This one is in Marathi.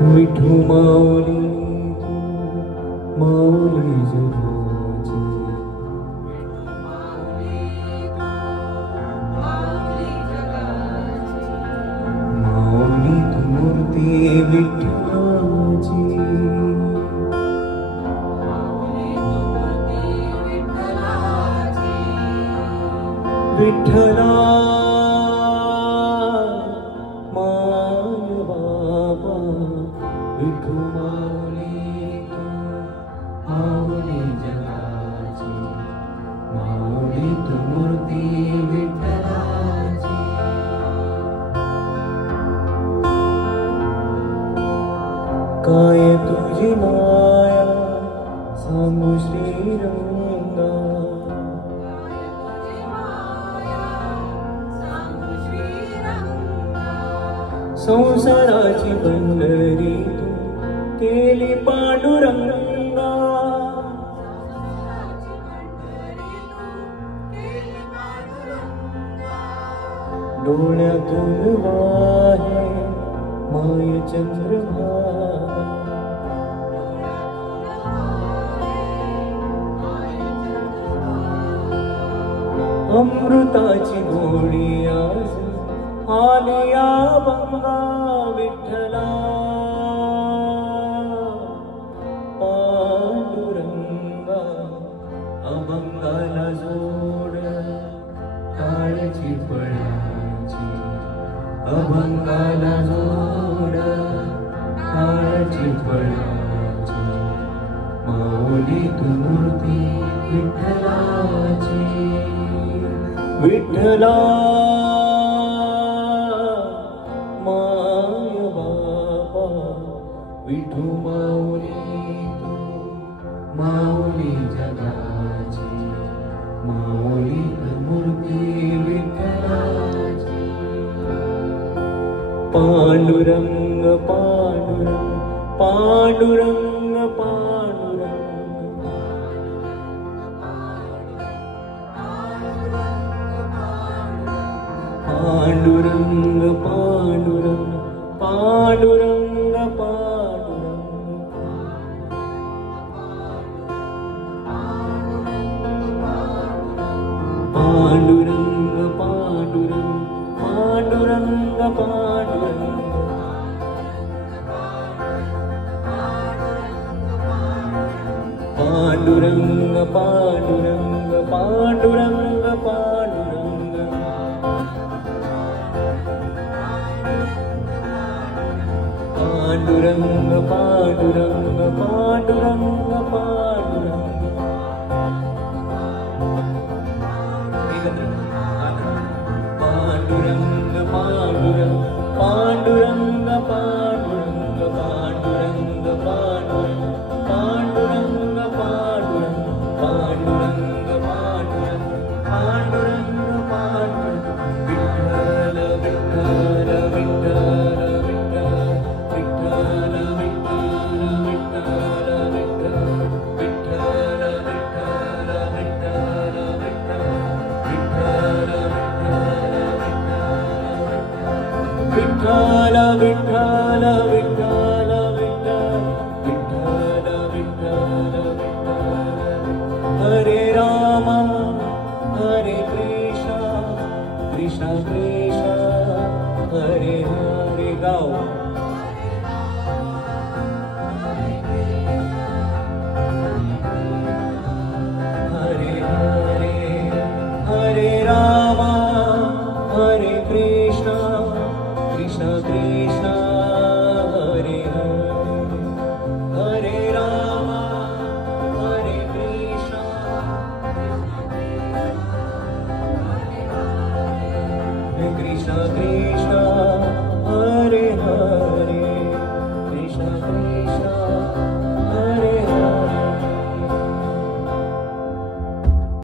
विठू माऊली तू माऊली जगाची, माऊली तू मूर्ती विठ्ठलाची, विठ्ठला माय बाबा विठू माऊली तू माऊली जगाची, माऊली तू मूर्ती विठ्ठलाची. काय तुझी माया सांगू श्रीरंगा, संसाराची बंदरी तू केली पांडुरंगा, डोळ्यातून वाहे माय चंद्रभागा, अमृताची गोडी आज आलिया बंगा, विठ्ठला पांडुरंगा, अभंगाला जोड टाळची फळाची, अभंगाला जोड टाळची फळाची, माऊली तू मूर्ती विठ्ठलाची, विठ्ठला माय बाबा विठू माऊली तू माऊली जगाची, माऊली तू मूर्ती विठ्ठलाची. पांडुरंग पांडुरंग पांडुरंग पांडुरंग, पांडुरंग पांडुरंग पांडुरंग पांडुरंग, पांडुरंग पांडुरंग पांडुरंग, पांडुरंग पांडुरंग पांडुरंग पांडुरंग, पांडुरंग पांडुरंग पांडुरंग पांडुरंग. पांडुरंग पांडुरंग पांडुरंग